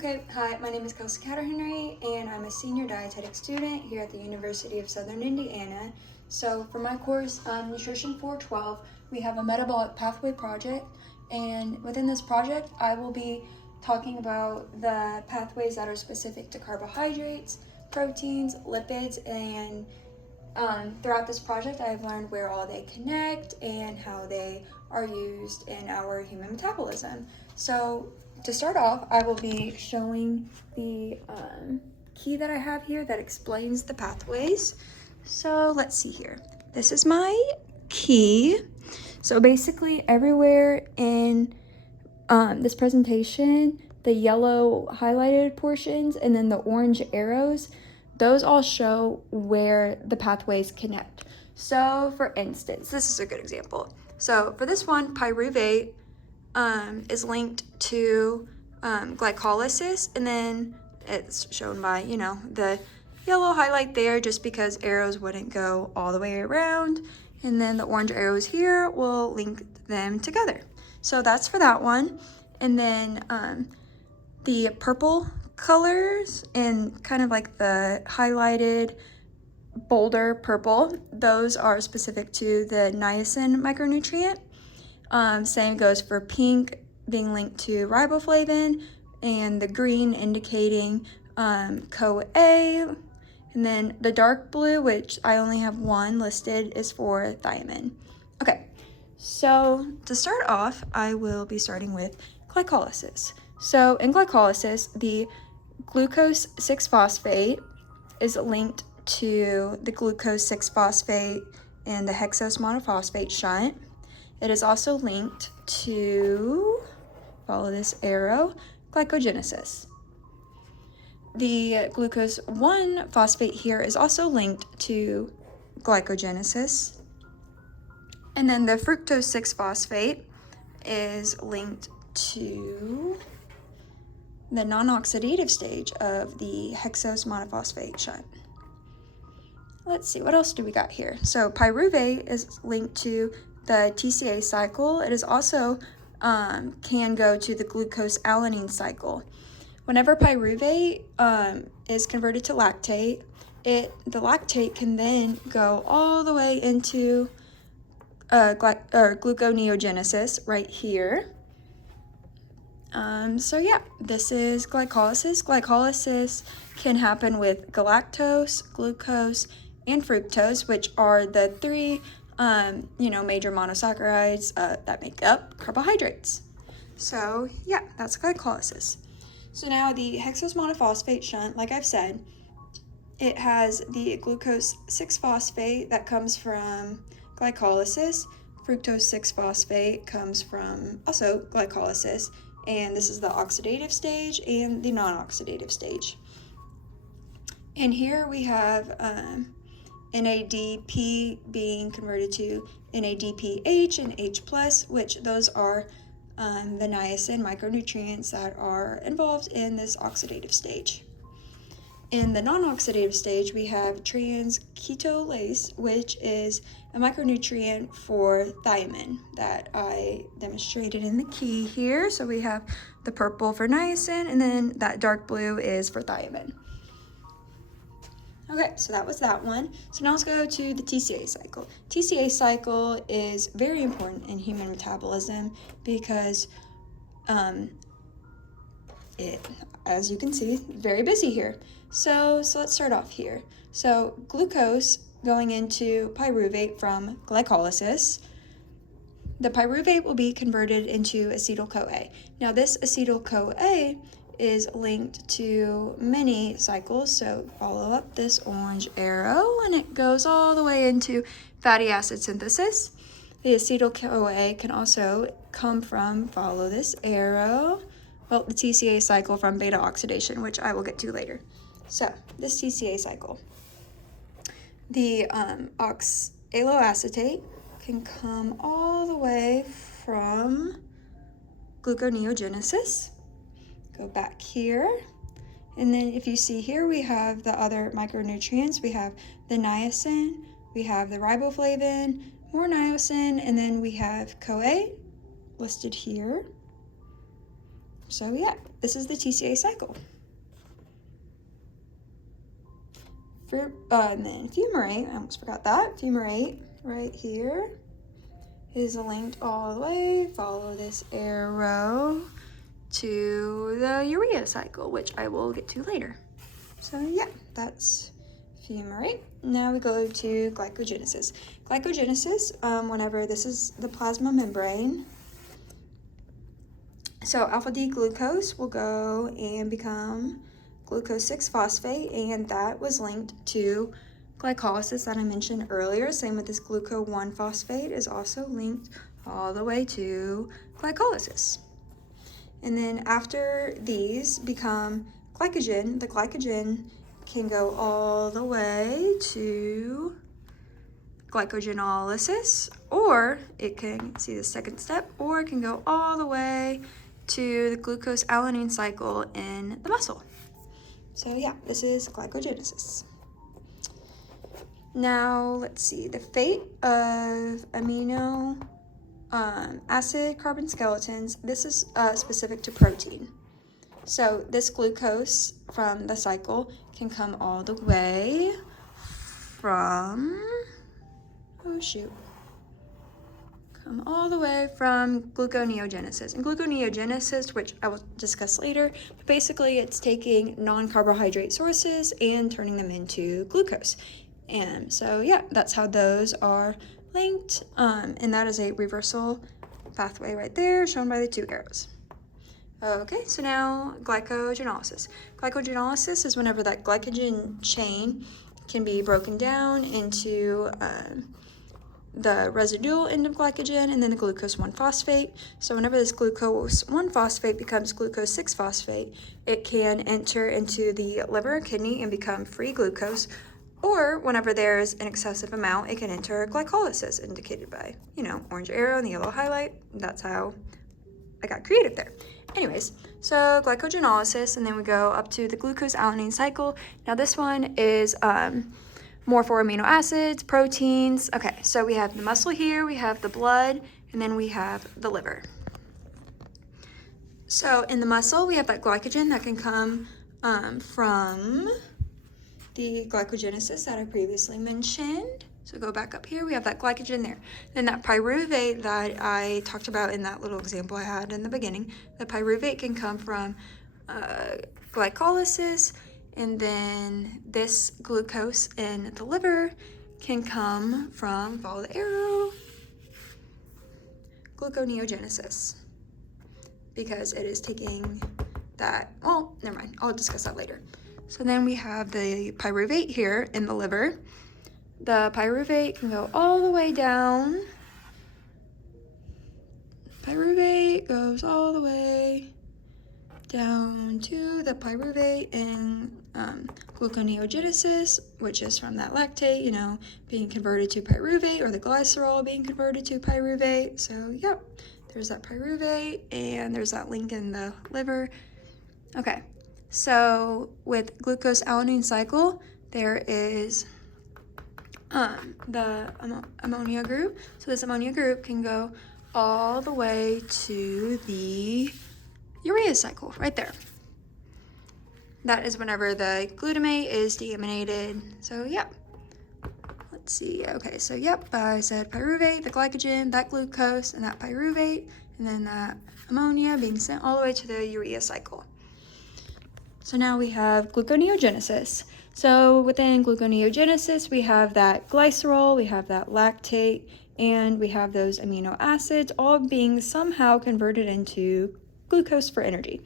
Okay, hi, my name is Kelsey Henry, and I'm a senior dietetic student here at the University of Southern Indiana. So for my course, Nutrition 412, we have a metabolic pathway project, and within this project, I will be talking about the pathways that are specific to carbohydrates, proteins, lipids, and throughout this project, I've learned where all they connect and how they are used in our human metabolism. So to start off, I will be showing the key that I have here that explains the pathways. So let's see here. This is my key. So basically everywhere in this presentation, the yellow highlighted portions and then the orange arrows, those all show where the pathways connect. So for instance, this is a good example. So for this one, pyruvate is linked to glycolysis, and then it's shown by, the yellow highlight there just because arrows wouldn't go all the way around. And then the orange arrows here will link them together. So that's for that one. And then the purple colors and kind of like the highlighted bolder purple, those are specific to the niacin micronutrient. Same goes for pink being linked to riboflavin, and the green indicating KAK. And then the dark blue, which I only have one listed, is for thiamin. Okay, so to start off, I will be starting with glycolysis. So in glycolysis, the glucose 6-phosphate is linked to the glucose 6-phosphate and the hexose monophosphate shunt. It is also linked to, follow this arrow, glycogenesis. The glucose 1-phosphate here is also linked to glycogenesis. And then the fructose 6-phosphate is linked to the non-oxidative stage of the hexose monophosphate shunt. Let's see, what else do we got here? So pyruvate is linked to the TCA cycle. It is also can go to the glucose alanine cycle. Whenever pyruvate is converted to lactate, the lactate can then go all the way into gluconeogenesis right here. So yeah, this is glycolysis. Glycolysis can happen with galactose, glucose, and fructose, which are the three major monosaccharides that make up carbohydrates. So yeah, that's glycolysis. So now the hexose monophosphate shunt, like I've said, it has the glucose 6-phosphate that comes from glycolysis. Fructose 6-phosphate comes from also glycolysis, and this is the oxidative stage and the non-oxidative stage. And here we have NADP being converted to NADPH and H+, which those are the niacin micronutrients that are involved in this oxidative stage. In the non-oxidative stage, we have trans-ketolase, which is a micronutrient for thiamin that I demonstrated in the key here. So we have the purple for niacin, and then that dark blue is for thiamin. Okay, so that was that one. So now let's go to the TCA cycle. TCA cycle is very important in human metabolism because it, as you can see, very busy here. So let's start off here. So glucose going into pyruvate from glycolysis. The pyruvate will be converted into acetyl-CoA. Now this acetyl-CoA is linked to many cycles, so follow up this orange arrow and it goes all the way into fatty acid synthesis. The acetyl-CoA can also come from, follow this arrow, well, the TCA cycle from beta oxidation, which I will get to later. So this TCA cycle, the oxaloacetate can come all the way from gluconeogenesis. Go back here, and then if you see here, we have the other micronutrients. We have the niacin, we have the riboflavin, more niacin, and then we have CoA listed here. So yeah, this is the TCA cycle. And then fumarate, I almost forgot that. Fumarate right here is linked all the way. Follow this arrow to the urea cycle, which I will get to later. So yeah, that's fumarate. Now we go to glycogenesis. Glycogenesis, whenever this is the plasma membrane, so alpha D glucose will go and become glucose 6-phosphate, and that was linked to glycolysis that I mentioned earlier. Same with this glucose 1-phosphate is also linked all the way to glycolysis. And then after these become glycogen, the glycogen can go all the way to glycogenolysis, or it can, see the second step, or it can go all the way to the glucose alanine cycle in the muscle. So yeah, this is glycogenesis. Now let's see, the fate of amino acid carbon skeletons. This is specific to protein. So this glucose from the cycle can come all the way from, come all the way from gluconeogenesis. And gluconeogenesis, which I will discuss later, but basically it's taking non-carbohydrate sources and turning them into glucose. And so yeah, that's how those are linked. And that is a reversal pathway right there, shown by the 2 arrows. Okay, so now glycogenolysis. Glycogenolysis is whenever that glycogen chain can be broken down into the residual end of glycogen and then the glucose 1-phosphate. So whenever this glucose 1-phosphate becomes glucose 6-phosphate, it can enter into the liver and kidney and become free glucose, or whenever there's an excessive amount, it can enter glycolysis, indicated by, orange arrow and the yellow highlight. That's how I got creative there. Anyways, so glycogenolysis, and then we go up to the glucose alanine cycle. Now this one is more for amino acids, proteins. Okay, so we have the muscle here, we have the blood, and then we have the liver. So in the muscle, we have that glycogen that can come from the glycogenesis that I previously mentioned. So go back up here, we have that glycogen there. Then that pyruvate that I talked about in that little example I had in the beginning, the pyruvate can come from glycolysis, and then this glucose in the liver can come from, follow the arrow, gluconeogenesis, because it is taking that, well, never mind, I'll discuss that later. So then we have the pyruvate here in the liver. The pyruvate can go all the way down. Pyruvate goes all the way down to the pyruvate in gluconeogenesis, which is from that lactate, being converted to pyruvate, or the glycerol being converted to pyruvate. So, yep, there's that pyruvate, and there's that link in the liver. Okay, so with glucose alanine cycle, there is the ammonia group. So this ammonia group can go all the way to the urea cycle right there. That is whenever the glutamate is deaminated. So yep, let's see. Okay, so yep, I said pyruvate, the glycogen, that glucose, and that pyruvate, and then that ammonia being sent all the way to the urea cycle. So now we have gluconeogenesis. So within gluconeogenesis, we have that glycerol, we have that lactate, and we have those amino acids all being somehow converted into glucose for energy.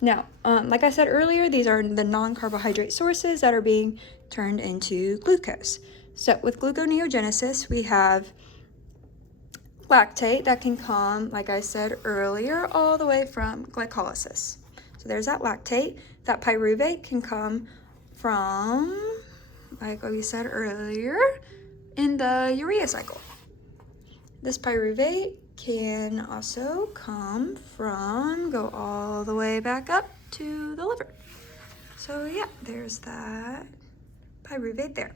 Now, like I said earlier, these are the non-carbohydrate sources that are being turned into glucose. So with gluconeogenesis, we have lactate that can come, like I said earlier, all the way from glycolysis. So there's that lactate. That pyruvate can come from, like we said earlier, in the urea cycle. This pyruvate can also come from, go all the way back up to the liver. So yeah, there's that pyruvate there.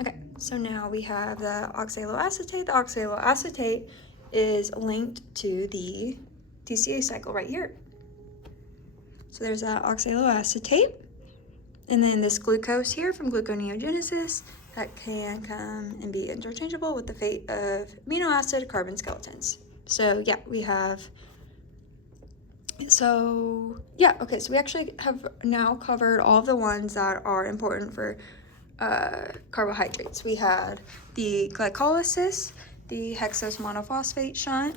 Okay, so now we have the oxaloacetate. The oxaloacetate is linked to the TCA cycle right here. So there's that oxaloacetate. And then this glucose here from gluconeogenesis that can come and be interchangeable with the fate of amino acid carbon skeletons. So yeah, we have, so we actually have now covered all of the ones that are important for carbohydrates. We had the glycolysis, the hexose monophosphate shunt,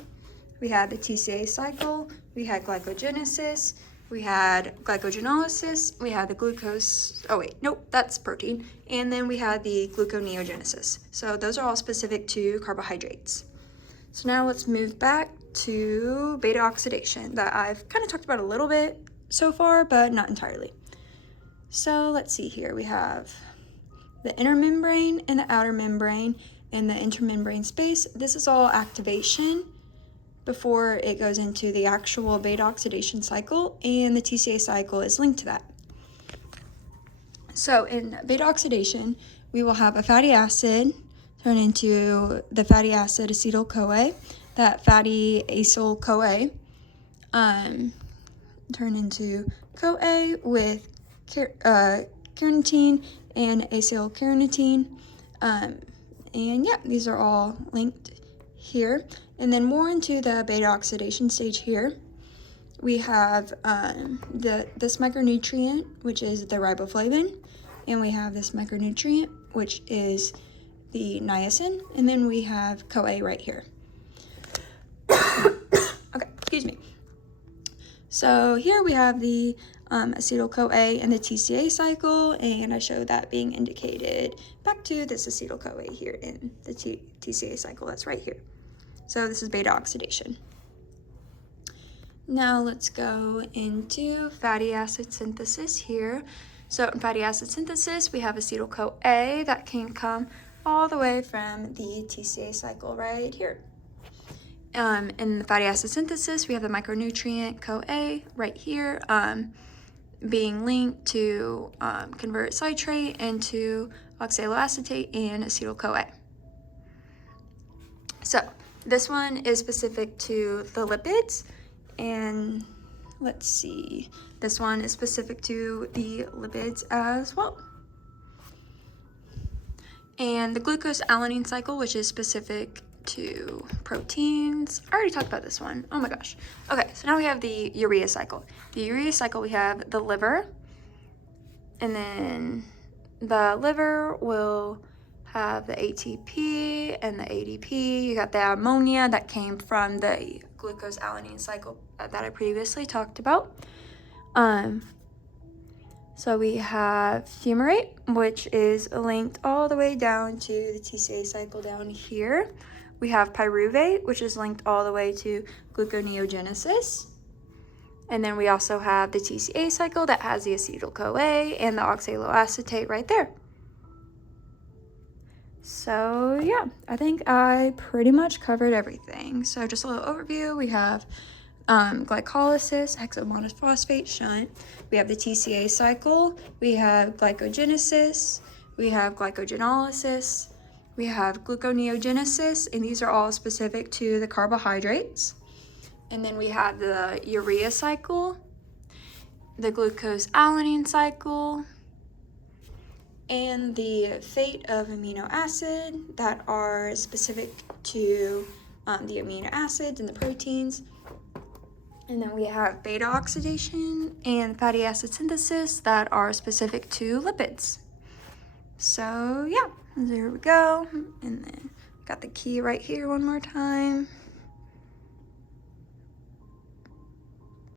we had the TCA cycle, we had glycogenesis, we had glycogenolysis, we had the glucose, oh wait, nope, that's protein, and then we had the gluconeogenesis. So those are all specific to carbohydrates. So now let's move back to beta oxidation that I've kind of talked about a little bit so far, but not entirely. So let's see here, we have the inner membrane and the outer membrane and the intermembrane space. This is all activation before it goes into the actual beta oxidation cycle, and the TCA cycle is linked to that. So in beta oxidation, we will have a fatty acid turn into the fatty acid acetyl-CoA, that fatty acyl-CoA turn into CoA with carnitine and acyl-carnitine. And yeah, these are all linked here. And then more into the beta oxidation stage here, we have this micronutrient, which is the riboflavin, and we have this micronutrient, which is the niacin, and then we have CoA right here. Okay, excuse me. So here we have the acetyl-CoA and the TCA cycle, and I showed that being indicated back to this acetyl-CoA here in the TCA cycle. That's right here. So this is beta oxidation. Now let's go into fatty acid synthesis here. So in fatty acid synthesis, we have acetyl-CoA that can come all the way from the TCA cycle right here. In the fatty acid synthesis, we have the micronutrient CoA right here being linked to convert citrate into oxaloacetate and acetyl-CoA. So this one is specific to the lipids, and let's see, this one is specific to the lipids as well. And the glucose alanine cycle, which is specific to proteins. I already talked about this one. Oh my gosh. Okay, so now we have the urea cycle. The urea cycle, we have the liver, and then the liver will have the ATP and the ADP. You got the ammonia that came from the glucose alanine cycle that I previously talked about. So we have fumarate, which is linked all the way down to the TCA cycle down here. We have pyruvate, which is linked all the way to gluconeogenesis. And then we also have the TCA cycle that has the acetyl-CoA and the oxaloacetate right there. So yeah, I think I pretty much covered everything. So just a little overview, we have glycolysis, hexose monophosphate shunt, we have the TCA cycle, we have glycogenesis, we have glycogenolysis, we have gluconeogenesis, and these are all specific to the carbohydrates. And then we have the urea cycle, the glucose alanine cycle, and the fate of amino acid that are specific to the amino acids and the proteins. And then we have beta oxidation and fatty acid synthesis that are specific to lipids. So yeah, there we go. And then got the key right here one more time.